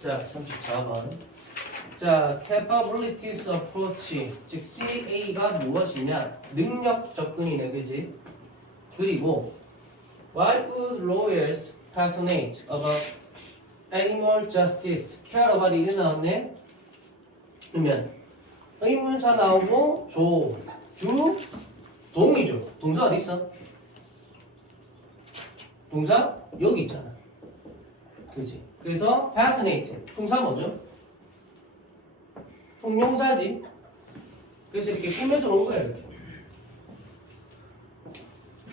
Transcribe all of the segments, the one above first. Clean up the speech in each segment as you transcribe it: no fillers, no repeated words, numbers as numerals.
자, 34번. 자, capabilities approach, 즉 CA가 무엇이냐? 능력 접근이네, 그지? 그리고 what would lawyers personate about animal justice? care about 일이 나왔네? 그러면 의문사 나오고 동이죠. 동사 어디 있어? 동사 여기 있잖아. 그지? 그래서 fascinate, 품사 뭐죠? 형용사지. 그래서 이렇게 꾸며져 놓은 거야, 이렇게.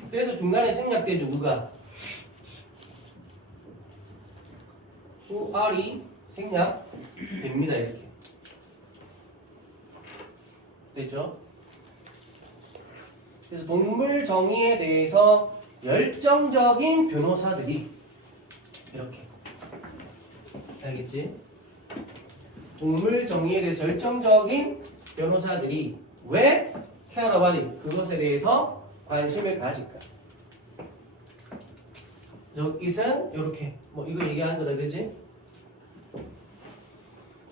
그래서 중간에 생략되죠, 누가? R이 생략됩니다, 이렇게. 됐죠? 그래서 동물 정의에 대해서 열정적인 변호사들이 이렇게. 알겠지? 동물 정의에 대해서 열정적인 변호사들이 왜 care about it? 그것에 대해서 관심을 가질까? 여기선 이렇게 뭐 이거 얘기하는 거다, 그지?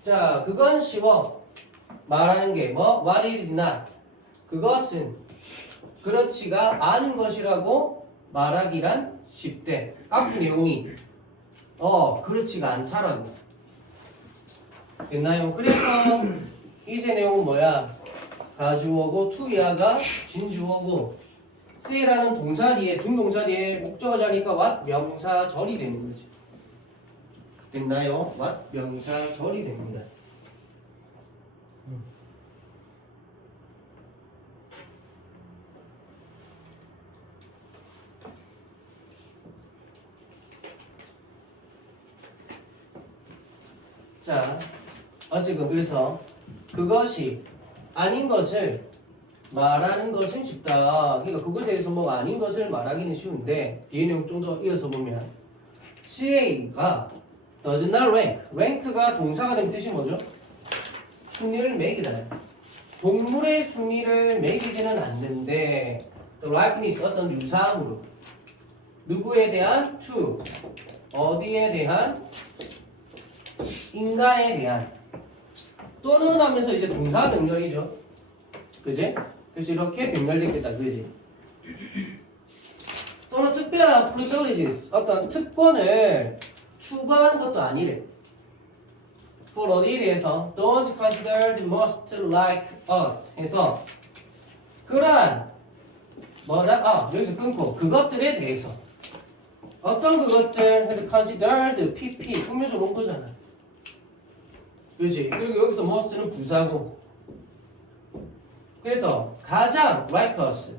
자, 그건 쉬워. 말하는 게 뭐? What is not? 그것은 그렇지가 않은 것이라고 말하기란 쉽대. 앞 내용이 그렇지가 않다라고. 됐나요? 그래서 이제 내용은 뭐야? 가주어고 투이하가 진주어고 say라는 동사 뒤에 준동사 뒤에 목적어 자니까 what 명사절이 되는 거지. 됐나요? what 명사절이 됩니다. 자, 어쨌든 그래서 그것이 아닌 것을 말하는 것은 쉽다. 그러니까 그것에 대해서 뭐가 아닌 것을 말하기는 쉬운데 뒤에 내용 좀 더 이어서 보면 CA가 does not rank. rank가 동사가 된 뜻이 뭐죠? 순위를 매기다. 동물의 순위를 매기지는 않는데 likeness 어떤 유사함으로 누구에 대한 to 어디에 대한 인간에 대한 또는 하면서 이제 동사 병렬이죠. 그지? 그래서 이렇게 병렬됐겠다. 그지? 또는 특별한 privileges 어떤 특권을 추구하는 것도 아니래. for 어디에 대해서 those considered most like us 해서 그러한 여기서 끊고 그것들에 대해서 어떤 그것들 해서 considered pp 꾸며서 놓은 거잖아. 그렇지? 그리고 여기서 most는 부사고 그래서 가장 like us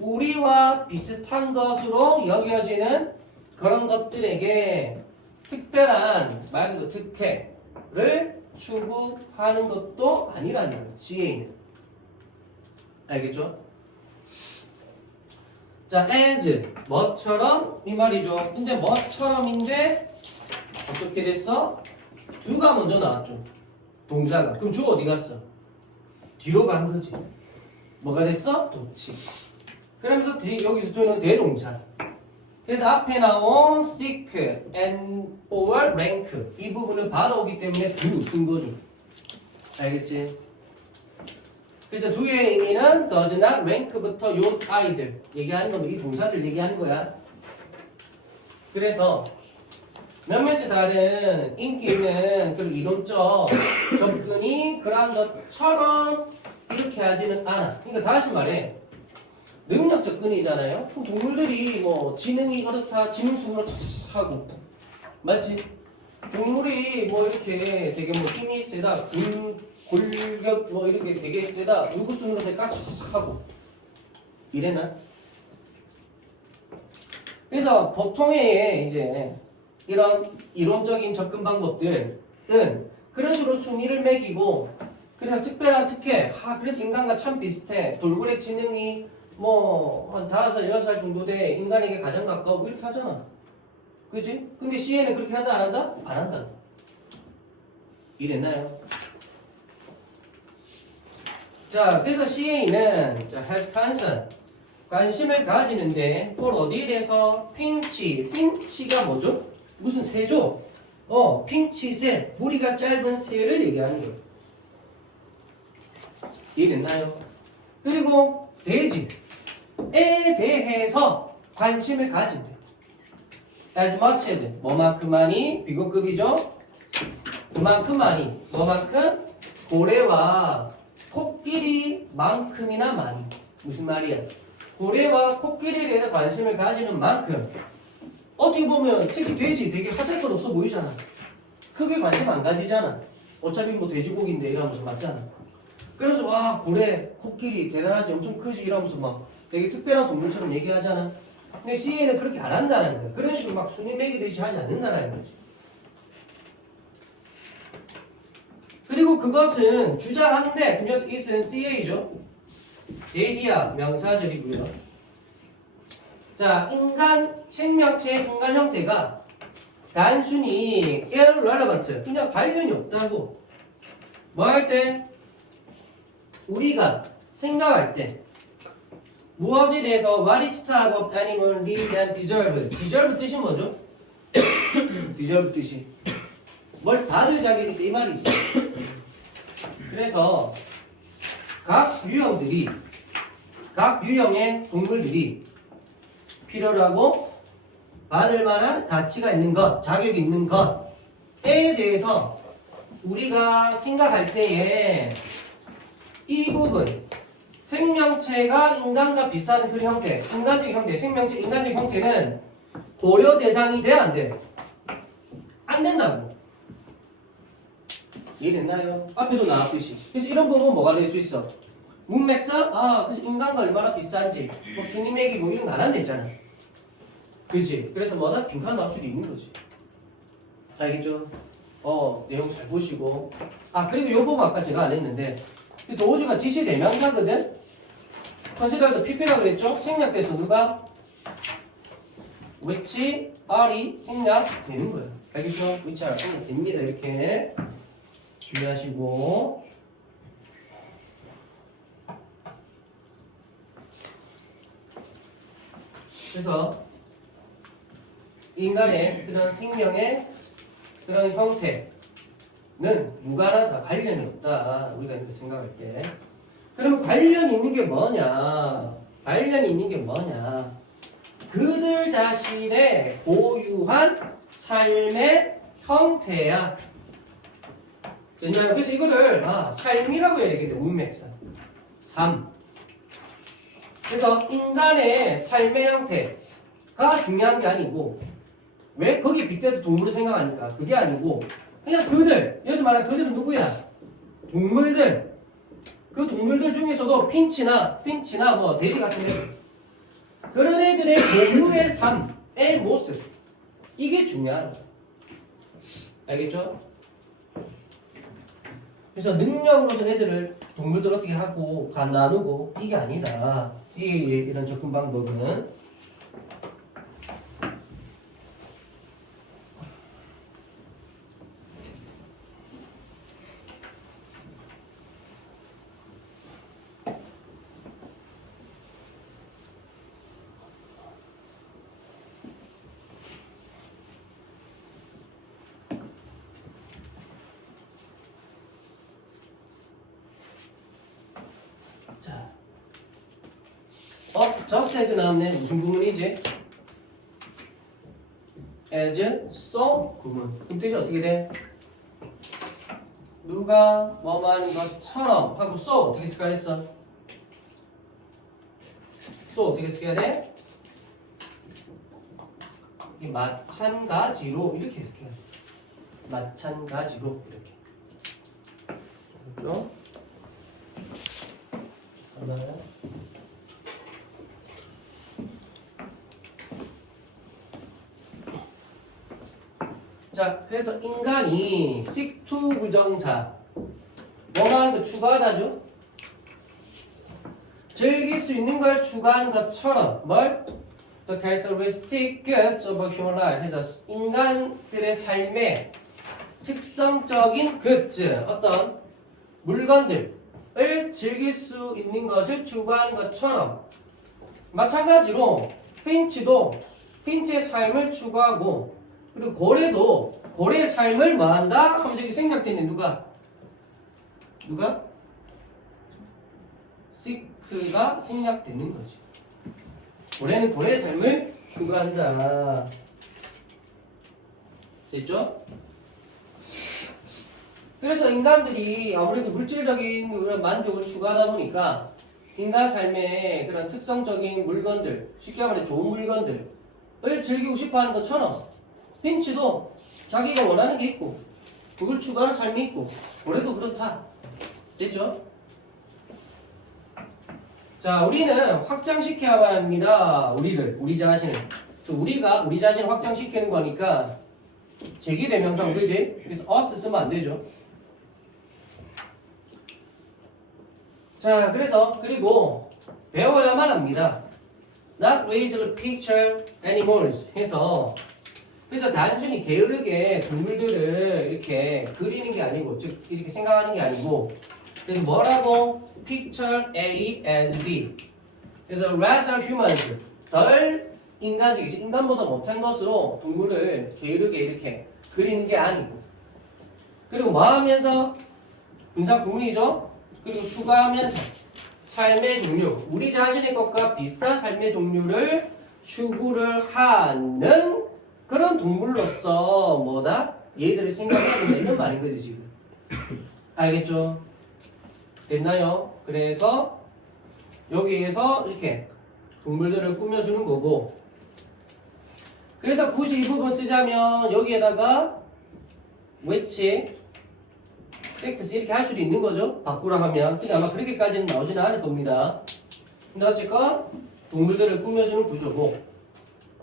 우리와 비슷한 것으로 여겨지는 그런 것들에게 특별한 말 그대로 특혜를 추구하는 것도 아니라는 거예요. CA는. 알겠죠? 자, as 뭐처럼 이 말이죠. 근데 뭐처럼인데 어떻게 됐어? 주가 먼저 나왔죠. 동사가. 그럼 주 어디 갔어? 뒤로 간 거지. 뭐가 됐어? 도치. 그러면서 여기서 주는 대동사. 그래서 앞에 나온 seek and or rank 이 부분을 받아오기 때문에 do 쓴 거죠. 알겠지? 그래서 주의 의미는 does not rank부터 요 아이들 얘기하는 거면 이 동사들 얘기하는 거야. 그래서 몇몇이 다른 인기 있는 그런 이론적 접근이 그런 것처럼 이렇게 하지는 않아. 그러니까 다시 말해. 능력 접근이잖아요. 그럼 동물들이 뭐 지능이 그렇다, 지능순으로 착착착 하고. 맞지? 동물이 뭐 이렇게 되게 뭐 힘이 세다, 골격 뭐 이렇게 되게 세다, 누구 순으로 될까? 착착착 하고. 이래나? 그래서 보통의 이제 이런 이론적인 접근 방법들은 그런 식으로 순위를 매기고 그래서 특별한 특혜, 그래서 인간과 참 비슷해. 돌고래 지능이 뭐 한 5살, 6살 정도 돼 인간에게 가장 가까우고 이렇게 하잖아. 그지? 근데 CA는 그렇게 한다 안 한다? 안 한다. 이랬나요? 자, 그래서 CA는 has concern 관심을 가지는데 for 어디에 대해서 핀치가 뭐죠? 무슨 새죠? 핀칫의 부리가 짧은 새를 얘기하는 거예요. 이해됐나요? 그리고 돼지에 대해서 관심을 가진대. as much as 뭐만큼 많이 비교급이죠. 그만큼 많이 뭐만큼 고래와 코끼리만큼이나 많이. 무슨 말이야? 고래와 코끼리에 대해서 관심을 가지는 만큼 어떻게 보면 특히 돼지 되게 하잘것 없어 보이잖아. 크게 관심 안 가지잖아. 어차피 뭐 돼지고기인데 이러면서 맞잖아. 그래서 와 고래 코끼리 대단하지 엄청 크지 이러면서 막 되게 특별한 동물처럼 얘기하잖아. 근데 CA는 그렇게 안 한다는 거야. 그런 식으로 막 순위 매기듯이 하지 않는다는 거지. 그리고 그것은 주장하는데 그 녀석 is은 CA죠. AD야 명사절이고요. 자, 인간 생명체의 인간 형태가 단순히 irrelevant 그냥 관련이 없다고. 뭐 할 때? 우리가 생각할 때 무엇에 대해서 what each type of animal need and deserve. deserve 뜻이 뭐죠? deserve 뜻이 뭘 받을 자격이 있다 이 말이지. 그래서 각 유형의 동물들이 필요로 하고 받을 만한 가치가 있는 것, 자격이 있는 것에 대해서 우리가 생각할 때에 이 부분 생명체가 인간과 비슷한 그 형태, 인간적 형태, 생명체 인간적 형태는 고려 대상이 돼야 안 돼? 안 된다고. 이해됐나요? 앞에도 나왔듯이. 그래서 이런 부분은 뭐가 될 수 있어? 문맥상? 그래서 인간과 얼마나 비싼지, 뭐 순위 매기고 이런 거 안 한다 했잖아. 그치? 그래서 뭐다? 빈칸 나올 수도 있는 거지. 알겠죠? 내용 잘 보시고. 그리고 요 부분 아까 제가 안 했는데, 도우주가 지시 대명사거든? 컨시더드 PP라고 그랬죠? 생략돼서 누가? which are이 생략되는 거예요. 알겠죠? which are 생략됩니다. 이렇게 주의하시고. 그래서 인간의 그런 생명의 그런 형태는 누가나 다 관련이 없다. 우리가 이렇게 생각할 때. 그러면 관련이 있는 게 뭐냐? 관련이 있는 게 뭐냐? 그들 자신의 고유한 삶의 형태야. 됐나요? 그래서 이거를 삶이라고 해야 되겠네. 문맥상. 삶. 그래서 인간의 삶의 형태가 중요한 게 아니고 왜 거기에 빗대서 동물을 생각하니까 그게 아니고 그냥 그들 여기서 말하는 그들은 누구야? 동물들. 그 동물들 중에서도 핀치나 뭐 돼지 같은 애들 그런 애들의 고유의 삶의 모습 이게 중요하다. 알겠죠? 그래서 능력으로서 애들을 동물들 어떻게 하고 나누고 이게 아니다. CA의 이런 접근 방법은 just as 나왔네. 무슨 구문이지? as, so 구문. 그럼 뜻이 어떻게 돼? 누가 뭐만 것처럼 하고 so 어떻게 쓸까 했어? so 어떻게 쓰게 돼? 이 마찬가지로 이렇게 해석해야 돼. 마찬가지로 이렇게. 그렇죠? 하나. 자, 그래서 인간이 seek to 부정사 원하는 거 추구하다죠. 즐길 수 있는 걸 추구하는 것처럼 뭘? The characteristic goods of human life 해서 인간들의 삶의 특성적인 goods 어떤 물건들을 즐길 수 있는 것을 추구하는 것처럼 마찬가지로 핀치도 핀치의 삶을 추구하고 그리고 고래도 고래의 삶을 뭐한다? 하면서 이게 생략되는 누가? 시크가 생략되는 거지. 고래는 고래의 삶을 추구한다. 됐죠? 그래서 인간들이 아무래도 물질적인 그런 만족을 추구하다 보니까 인간 삶의 그런 특성적인 물건들, 쉽게 말해 좋은 물건들을 즐기고 싶어 하는 것처럼 핀치도 자기가 원하는 게 있고 그걸 추구하는 삶이 있고 고래도 그렇다. 됐죠? 자, 우리는 확장시켜야만 합니다. 우리 자신을. 그래서 우리가 우리 자신을 확장시키는 거니까 제기대명사 그지? 그래서 us 쓰면 안 되죠. 자, 그리고 배워야만 합니다. Not readily picture animals 해서 그래서 단순히 게으르게 동물들을 이렇게 그리는 게 아니고 즉 이렇게 생각하는 게 아니고 그래서 뭐라고? Picture A as B 그래서 lesser humans 덜 인간적이지 인간보다 못한 것으로 동물을 게으르게 이렇게 그리는 게 아니고 그리고 뭐 하면서 분사 구문이죠. 그리고 추가하면서 삶의 종류 우리 자신의 것과 비슷한 삶의 종류를 추구를 하는 그런 동물로서 뭐다? 얘들을 생각해야 된다 이런 말인 거지 지금. 알겠죠? 됐나요? 그래서 여기에서 이렇게 동물들을 꾸며주는 거고 그래서 굳이 이 부분 쓰자면 여기에다가 which X 이렇게 할 수도 있는 거죠. 바꾸라 하면. 근데 아마 그렇게까지는 나오지는 않을 겁니다. 근데 어쨌건 동물들을 꾸며주는 구조고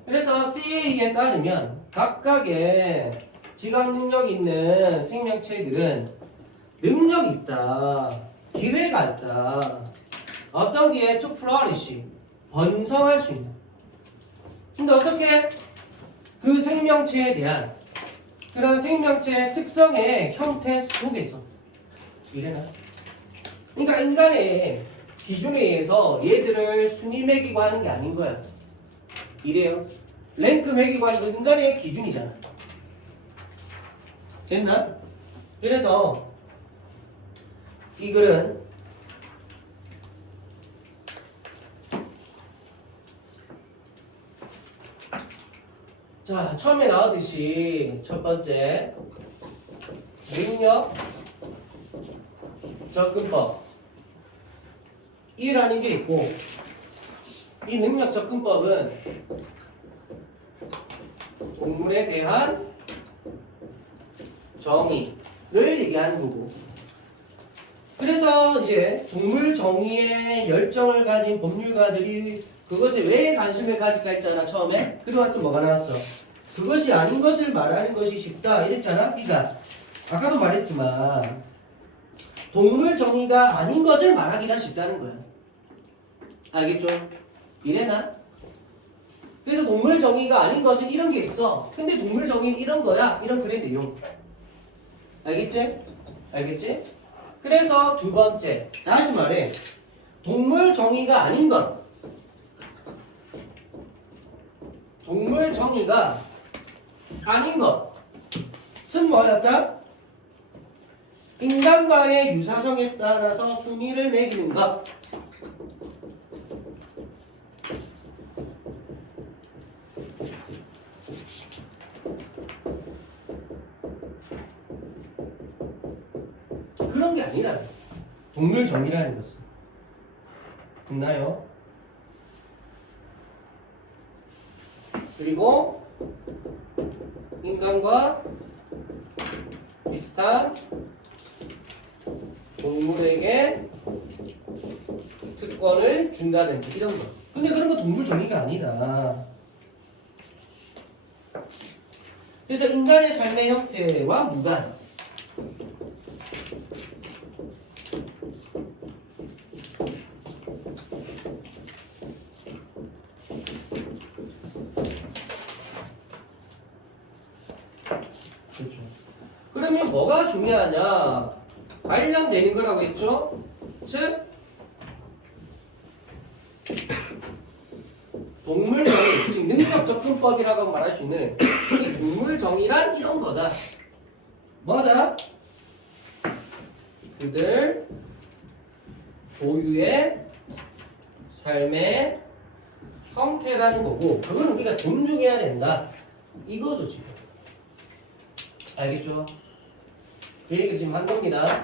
그래서 CA에 따르면 각각의 지각 능력 있는 생명체들은 능력이 있다. 기회가 있다. 어떤 기회? to flourish. 번성할 수 있는. 근데 어떻게? 그 생명체에 대한 그런 생명체의 특성의 형태 속에서 이래나? 그러니까 인간의 기준에 의해서 얘들을 순위 매기고 하는 게 아닌 거야. 이래요. 랭크 매기고 하는 건 인간의 기준이잖아. 됐나? 그래서 이 글은 자, 처음에 나오듯이 첫 번째 능력 접근법 이라는 게 있고 이 능력 접근법은 동물에 대한 정의를 얘기하는 거고 그래서 이제 동물 정의에 열정을 가진 법률가들이 그것에 왜 관심을 가질까 했잖아 처음에. 그래왔으면 뭐가 나왔어? 그것이 아닌 것을 말하는 것이 쉽다 이랬잖아. 그러니까 아까도 말했지만 동물 정의가 아닌 것을 말하기가 쉽다는 거야. 알겠죠? 이래나? 그래서 동물 정의가 아닌 것은 이런 게 있어. 근데 동물 정의는 이런 거야. 이런 글의 내용. 알겠지? 알겠지? 그래서 두 번째 다시 말해 동물 정의가 아닌 것 동물 정의가 아닌 것은 뭐였다? 인간과의 유사성에 따라서 순위를 매기는 것 그런 게 아니라 동물 정의라는 것은 있나요? 그리고 인간과 비슷한 동물에게 특권을 준다든지 이런 거. 근데 그런 거 동물 정의가 아니다. 그래서 인간의 삶의 형태와 무관. 그렇죠. 그러면 뭐가 중요하냐? 관련되는 거라고 했죠? 즉 동물정의, 지금 능력접근법이라고 말할 수 있는 이 동물정의란 이런 거다. 뭐다? 그들 고유의 삶의 형태라는 거고, 그건 우리가 존중해야 된다. 이거죠, 지금. 알겠죠? 그 얘기를 지금 한 겁니다.